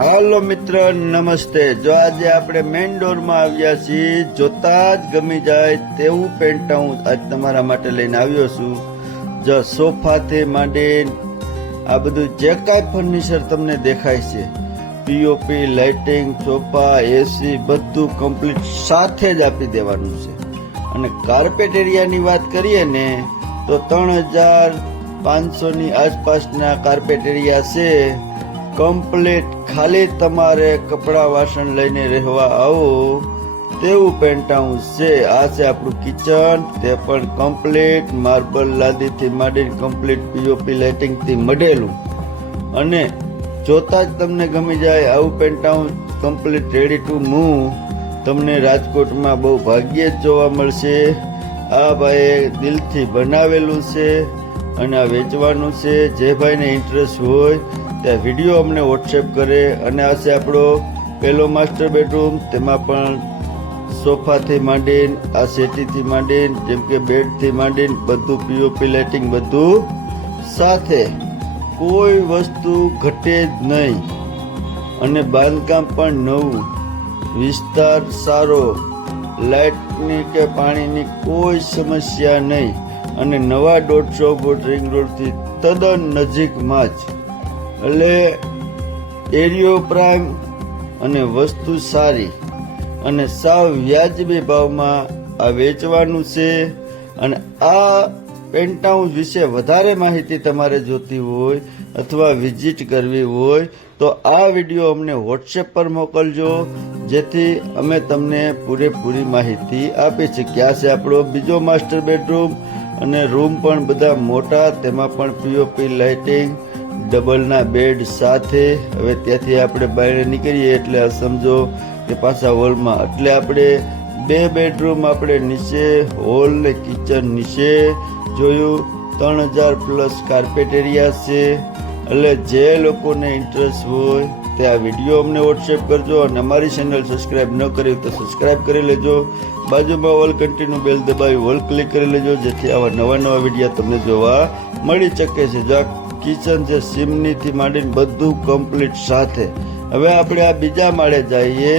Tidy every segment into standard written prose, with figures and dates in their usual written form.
હાલો મિત્ર, નમસ્તે. જો આજે આપણે મેઇન ડોરમાં આવ્યા છીએ, જોતા જ ગમી જાય તેવું પેન્ટ હું આજ તમારા માટે લઈને આવ્યો છું. જો સોફાથી માંડીને આ બધું જે કાંઈ ફર્નિચર તમને દેખાય છે, પીઓપી, લાઇટિંગ, સોફા, એસી બધું કમ્પ્લીટ સાથે જ આપી દેવાનું છે. અને કાર્પેટ એરિયાની વાત કરીએ ને તો 3500ની આસપાસના કાર્પેટ એરિયા છે. કમ્પ્લીટ ખાલી તમારે કપડા વાસણ લઈને રહેવા આવો તેવું પેન્ટ હાઉસ છે. આ છે આપણું કિચન, તે પણ કમ્પ્લીટ માર્બલ લાદીથી માંડીને કમ્પ્લીટ પીઓપી લાઇટિંગથી મઢેલું. અને જોતા જ તમને ગમી જાય આવું pant house complete ready to move તમને રાજકોટમાં બહુ ભાગ્યે જ જોવા મળશે. આ ભાઈએ દિલથી બનાવેલું છે અને આ વેચવાનું છે. જે ભાઈને ઇન્ટરેસ્ટ હોય ત્યાં વિડીયો અમને વોટ્સએપ કરે. અને આ છે આપણો પહેલો માસ્ટર બેડરૂમ, તેમાં પણ સોફાથી માંડીને આ સેટીથી માંડીને જેમ કે બેડથી માંડીને બધું પીઓપી લાઇટિંગ બધું સાથે, કોઈ વસ્તુ ઘટે જ નહીં. અને બાંધકામ પણ નવું, વિસ્તાર સારો, લાઇટની કે પાણીની કોઈ સમસ્યા નહીં. અને નવા 150 ફૂટ રિંગ રોડથી તદ્દન નજીકમાં જ, એટલે એરિયો પ્રાઇમ અને વસ્તુ સારી અને સાવ વ્યાજબી ભાવમાં આ વેચવાનું છે. અને આ પેન્ટ હાઉસ વિશે વધારે માહિતી તમારે જોતી હોય અથવા વિઝિટ કરવી હોય તો આ વિડીયો અમને વોટ્સએપ પર મોકલજો, જેથી અમે તમને પૂરેપૂરી માહિતી આપી શકીએ. આ છે આપણો બીજો માસ્ટર બેડરૂમ અને રૂમ પણ બધા મોટા, તેમાં પણ પીઓપી લાઇટિંગ, ડબલના બેડ સાથે. હવે ત્યાંથી આપણે બહાર નીકળીએ એટલે સમજો કે પાછા હોલમાં, એટલે આપણે 2 બેડરૂમ આપણે નીચે, હોલ ને કિચન નીચે જોયું. 3000 પ્લસ કાર્પેટ એરિયા છે. એટલે જે લોકોને ઇન્ટરેસ્ટ હોય તે આ વિડીયો અમને વોટ્સએપ કરજો. અને અમારી ચેનલ સબસ્ક્રાઈબ ન કરી તો સબસ્ક્રાઈબ કરી લેજો. બાજુમાં ઓલ કન્ટિન્યુ બેલ દબાવી ઓલ ક્લિક કરી લેજો, જેથી આવા નવા વિડીયો તમને જોવા મળી શકે છે. જો કિચન છે, સિમનીથી માંડીને બધું કમ્પ્લીટ સાથે. હવે આપણે આ બીજા માળે જઈએ.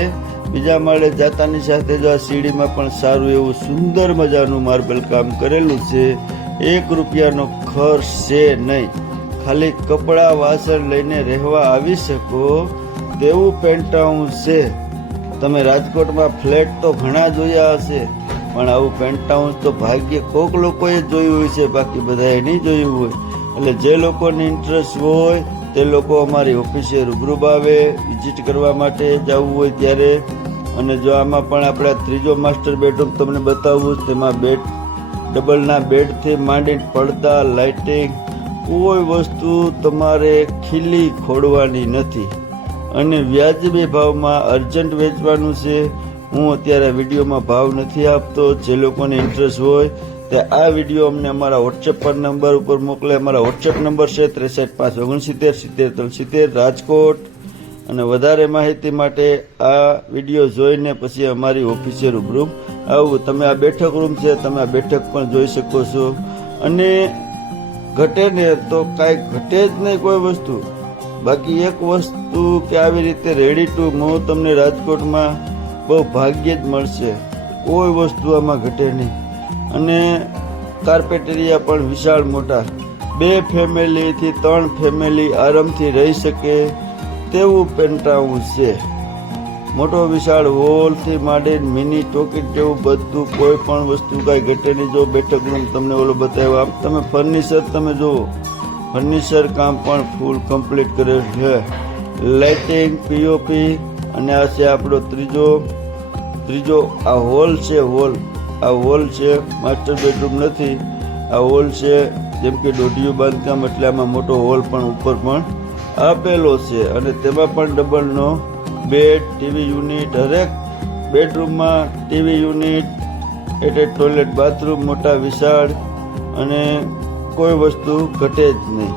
બીજા માળે જતાની સાથે જો આ સીડીમાં પણ સારું એવું સુંદર મજાનું માર્બલ કામ કરેલું છે. 1 રૂપિયાનો ખર્ચ છે નહીં. ખાલી કપડા વાસણ લઈને રહેવા આવી શકો તેવું પેન્ટ હાઉસ છે. તમે રાજકોટમાં ફ્લેટ તો ઘણા જોયા હશે, પણ આવું પેન્ટ હાઉસ તો ભાગ્ય કોક લોકોએ જોયું હોય છે, બાકી બધાએ નહીં જોયું હોય. એટલે જે લોકોને ઇન્ટરેસ્ટ હોય તે લોકો અમારી ઓફિસે રૂબરૂ આવે વિઝિટ કરવા માટે જવું હોય ત્યારે. અને જો આમાં પણ આપણે ત્રીજો માસ્ટર બેડરૂમ તમને બતાવવું, તેમાં બેડ, ડબલના બેડથી માંડીને પડદા, લાઇટિંગ, કોઈ વસ્તુ તમારે ખીલી ખોડવાની નથી. અને વ્યાજબી ભાવમાં અર્જન્ટ વેચવાનું છે. હું અત્યારે વિડીયોમાં ભાવ નથી આપતો. જે લોકોને ઇન્ટરેસ્ટ હોય તે આ વિડીયો અમને અમારા વોટ્સએપ પર નંબર ઉપર મોકલે. અમારા વોટ્સએપ નંબર છે 6356697073 રાજકોટ. અને વધારે માહિતી માટે આ વિડીયો જોઈને પછી અમારી ઓફિસે રૂબરૂ આવું. તમે આ બેઠક રૂમ છે, તમે આ બેઠક પણ જોઈ શકો છો. અને ઘટે ને તો કાંઈ ઘટે જ નહીં કોઈ વસ્તુ. બાકી એક વસ્તુ કે આવી રીતે રેડી ટુ મૂવ તમને રાજકોટમાં બહુ ભાગ્યે જ મળશે. કોઈ વસ્તુ આમાં ઘટે નહીં. અને કાર્પેટ એરિયા પણ વિશાળ મોટા, 2 ફેમિલીથી 3 ફેમિલી આરામથી રહી શકે તેવું પેન્ટ હાઉસ છે. મોટો વિશાળ હોલથી માંડીને મિની ટોકીટ જેવું બધું, કોઈ પણ વસ્તુ કાંઈ ઘટે નહીં. જો બેઠક રૂમ તમને ઓલો બતાવ્યો, આમ તમે ફર્નિચર તમે જુઓ, ફર્નિચર કામ પણ ફૂલ કમ્પ્લીટ કરેલ છે. Lighting, POP. અને આ છે આપણો ત્રીજો આ હોલ છે. આ હોલ છે, માસ્ટર બેડરૂમ નથી, આ હોલ છે. જેમ કે દોઢિયું બાંધકામ, એટલે આમાં મોટો હોલ પણ ઉપર પણ આપેલો છે. અને તેમાં પણ ડબલનો બેડ, ટીવી યુનિટ, હરેક બેડરૂમમાં TV unit, attach toilet, bathroom મોટા વિશાળ. અને કોઈ વસ્તુ ઘટે જ નહીં.